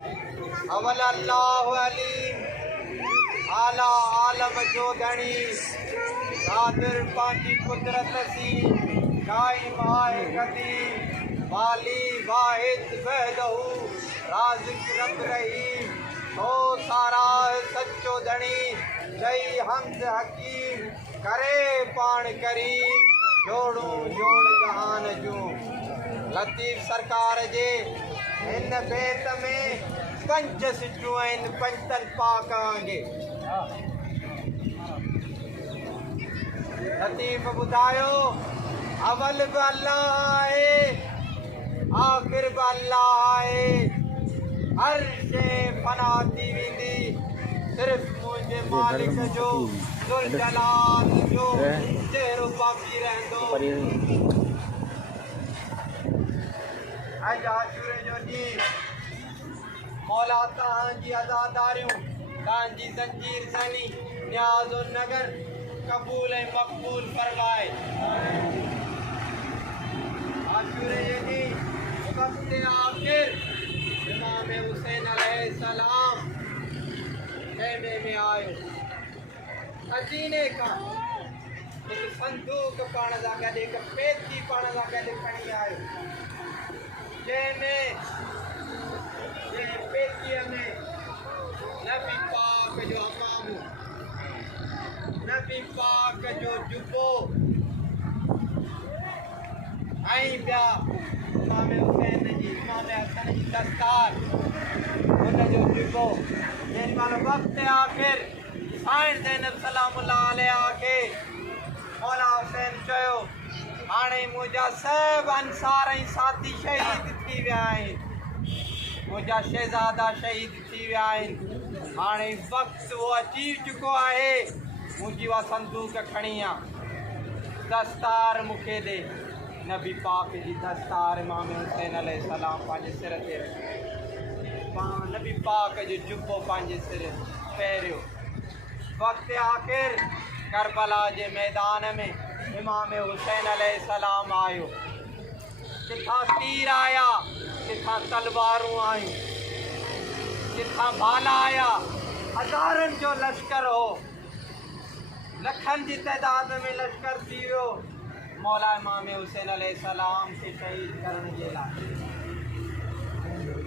अवल अल्लाह अलीम आला आलम जो धणी कादिर पांजी कुदरत सी कायम आए कदी वाली वाहिद वहदहू राज़िक रब रहीम हो सारा सच्चो धणी जय हमद हकीम करे पाण करीम जोड़ू जोड़ जहान जूं लतीफ़ सरकार जे इन बेत में पंच सिटूं आहिनि पंचतन पाक वांगे लतीफ़ ॿुधायो अवल बि अल्लाह आहे आख़िर बि अल्लाह आहे हर शइ फना थी वेंदी सिर्फ़ मुंहिंजे मालिक जो ज़ुल जलाल जो चहिरो बाक़ी रहंदो। अॼु आशूरे जो ॾींहुं मौला तव्हांजी अज़ादारियूं तव्हांजी ज़ंजीर ज़नी न्याज़ो नगर क़बूल ऐं मक़बूल फरमाए। आशूरे जे ॾींहुं वक़्त आख़िर इमाम हुसैन अलैहिस्सलाम खेमे में आयो खज़ीने खां हिकु संदूक पाण सां गॾु हिकु पेती पाण सां गॾु खणी आयो जंहिंमें पेतीअ में नबी पाक जो अमामो नबी पाक जो जुबो ऐं ॿिया इमाम हुसैन जी इमाम हसन जी दस्तार हुनजो जुबो जेॾी महिल वक़्त आख़िर साईं ज़ैनब सलामुल्लाह अलैहा खे मौला हुसैन चयो हाणे मुंहिंजा सभु अंसार ऐं साथी शहीद थी विया आहिनि मुंहिंजा शहज़ादा शहीद थी विया आहिनि हाणे वक़्तु उहो अची चुको आहे मुंहिंजी उहा संदूक खणी आहे दस्तार मूंखे ॾे नबी पाक जी दस्तार इमाम हुसैन अलैहिस्सलाम पंहिंजे सिर ते रखी नबी पाक जो जुबो पंहिंजे सिर पहिरियो वक़्त आख़िर करबला जे मैदान में इमाम हुसैन अलैहिस्सलाम आयो किथां तीर आया किथां तलवारूं आयूं किथां भाला आया हज़ारनि जो लश्कर हो लखनि जी तइदाद में लश्कर थी वियो मौला इमाम हुसैन अलैहिस्सलाम खे शहीद करण जे लाइ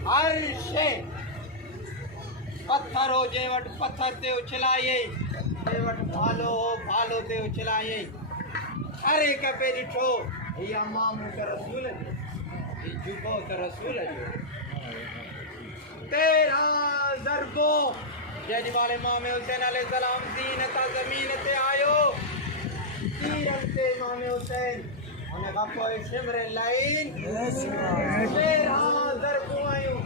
हर शइ पत्थर हो जंहिं वटि पत्थर ते उछलायईं जंहिं वटि भालो हो भालो ते उछलायईं हर हिक पे ॾिठो हीअ अमामो त रसूल जो हीअ जुबो त रसूल जो 13 ज़रबो जेॾी महिल इमाम हुसैन अलैहिस्सलाम दीन तां ज़मीन ते आयो तीरनि ते इमाम हुसैन हुन खां पोइ शिमर लाइन 13 ज़रबूं आयूं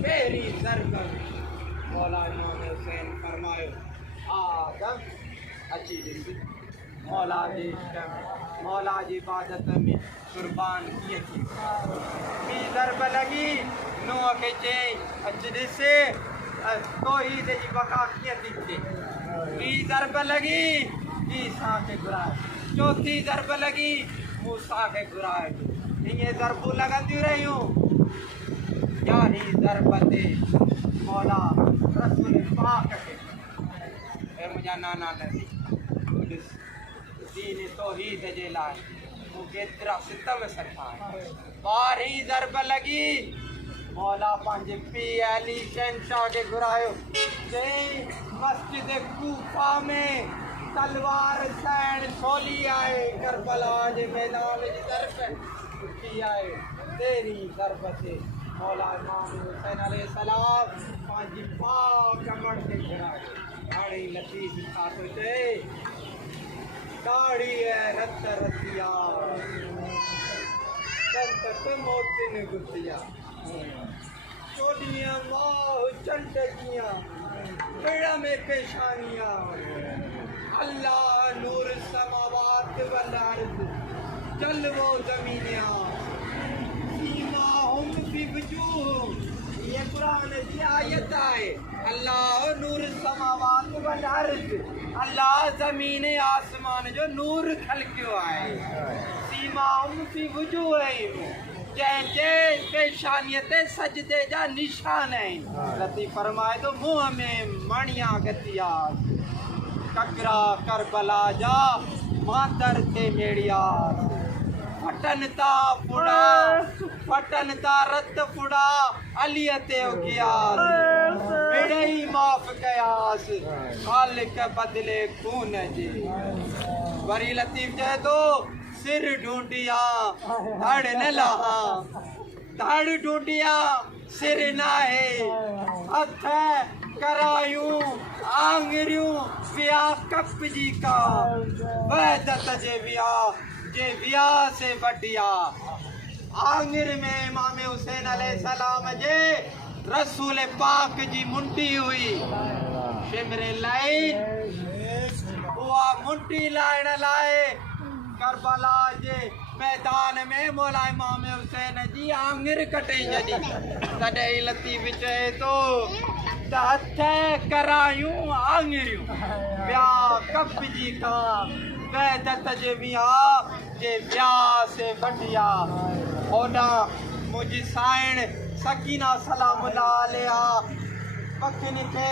पहिरीं ज़रब मौला इमाम हुसैन फरमायो आदम अची ॾिस मौला जे इश्क़ में मौला जी इबादत में कुर्बान कीअं थी ॿी ज़रब लॻी नूंहं खे चयईं अचु ॾिस तौहीद जी बका कीअं थी थिए ॿी ज़रब लॻी ईसा खे घुराए चौथी ज़रब लॻी मूसा खे घुराए ईअं ज़रबूं लॻंदियूं रहियूं यारहीं ज़रब ते मौला रसूल पाक खे ऐं मुंहिंजा नाना नबी ॾिस दीन तौहीद जे लाइ मूं केतिरा सितम सठा 12हीं ज़रब लॻी मौला पंहिंजे पीउ अली शहंशाह खे घुरायो चयईं मस्जिद कूफा में तलवार साइण सवली आहे करबला जे मैदान जी तरफ़ उठी आहे 13हीं ज़रब ते मौला इमाम हुसैन अलैहिस्सलाम पंहिंजी पाक कमर ते घुरायो हाणे लतीफ़ छा थो चए दाढ़ी है रत रतिया संत मोतिन गुतिया चोॾियां माह चंडकियां पेड़ में पेशानियां अल्लाह नूर समावात वल अर्ज़ जलवो ज़मीनिया सीमा हम फी वजूह ये कुरान जी आयत है अल्लाह नूर समावात वल अर्ज़ अल्लाह ज़मीन आसमान जो नूर खलकियो आहे सीमा हम फी वजूह जंहिंजे पेशानीअ ते सजदे जा निशान आहिनि। लतीफ़ फरमाए थो मुंहं में मणिया गतिया कगरा करबला जा मातर थे मेड़िया फटन ता रत फुड़ा अलीअ ते उगियास मिड़ई माफ़ कयास खालिक बदले खून जे। वरी लतीफ़ चए थो सिर ढूंढिया धड़ न लहा धड़ ढूंढिया सिर नाहे हथ करायूं आंगरियूं विया कप जी का वहदत जे विया से बढ़िया। आंगिर में इमाम हुसैन अलैहिस्सलाम जे रसूल पाक जी मुंडी हुई शिमरे लाइन उहा मुंडी लाइण लाइ करबला जे मैदान में मौला इमाम हुसैन जी आंगिर कटे छॾी। तॾहिं लतीफ़ चए थो त हथ करायूं आंगिरियूं विया कप जी खां वहदत जे विया से बढ़िया। होॾां मुंहिंजी साइण सकीना सलामुल्लाह अलैहा पखियुनि खे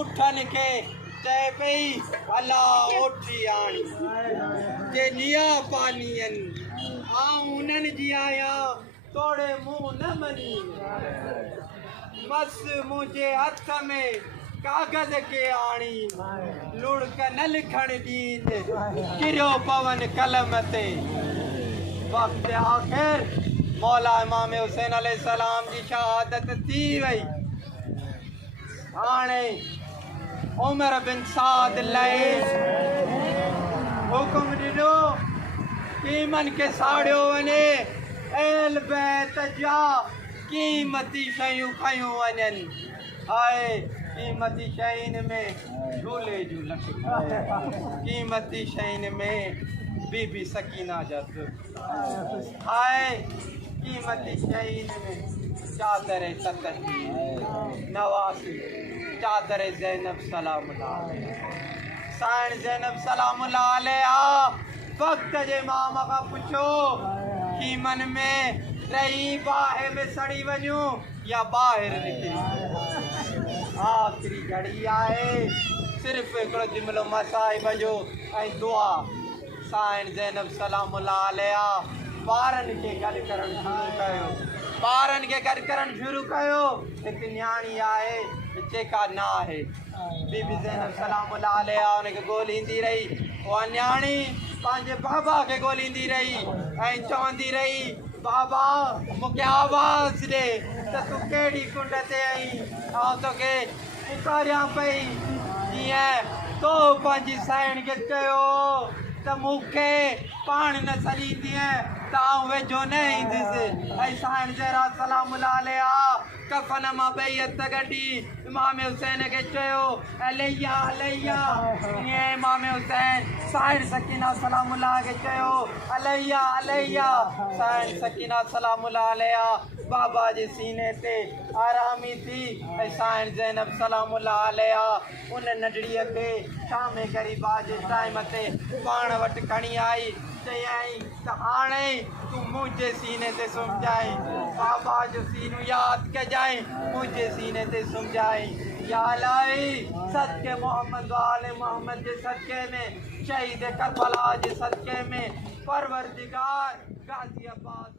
ऊठनि खे चए पई अला ओठी आणी जे निया पानी आहिनि आऊं उन्हनि जी आहियां तोड़े मुंहुं न मनी बस मुंहिंजे हथ में कागज़ के आणी लुड़क न लिखण ॾींद किरियो पवन कलम ते। वक़्त आख़िर मौला इमाम हुसैन अलैहिस्सलाम जी शहादत थी वई। हाणे उमर बिन साद लैस हुकुम ॾिनो कीमनि खे साड़ियो वञे अहल बैत जा क़ीमती शयूं खयूं वञनि। हाय क़ीमती शयुनि में झूले जूं लटकूं क़ीमती शयुनि में बीबी सकीना जा हाय क़ीमती शयुनि में चादर ततही नवासी चादर ज़ैनब सलामुल्लाह अलैहा साइण ज़ैनब सलामुल्लाह अलैहा वक़्त जे इमाम खां पुछो क़ीमनि में रही बाहि में सड़ी वञूं या ॿाहिरि निकिरी। आख़िरी घड़ी आहे सिर्फ़ु हिकिड़ो जुमिलो मसाइब जो ऐं दुआ। साइण ज़ैनब सलामुल्लाह अलैहा ॿारनि खे गॾु करणु शुरू कयो हिकु न्याणी आहे जेका न आहे बीबी ज़ैनब सलामुल्लाह अलैहा हुनखे ॻोल्हींदी रही। उहा न्याणी पंहिंजे बाबा खे ॻोल्हींदी रही ऐं चवंदी रही बाबा मूंखे आवाज़ ॾे त तूं कहिड़ी कुंड ते आहीं आउं तोखे पुकारियां पई जीअं तो पंहिंजी साइण खे चयो त मूंखे पाण न सलींदीअ त आउं वेझो न ईंदुसि। ऐं साइण ज़हरा सलामुल्लाह अलैहा कफ़न मां ॿई हथ कढी इमाम हुसैन खे चयो अलैया अलैया। ईअं इमाम हुसैन साइण सकीना सलामुल्लाह खे चयो अलैया अलैया। साइण सकीना सलामुल्लाह अलैहा बाबा जे सीने ते आरामी थी ऐं साइण ज़ैनब सलामुल्लाह अलैहा उन नंढड़ीअ खे शाम ग़रीबा जे टाइम ते पाण वटि खणी आई चयई त हाणे तूं मुंहिंजे सीने ते सुम्हिजांइ बाबा जो सीनो यादि कजांइ मुंहिंजे सीने ते सुम्हिजांइ। या अलाही सदके मोहम्मद वाले मोहम्मद जे सदके में शहीद करबला जे सदके में परवरदिगार गाज़ी अब्बास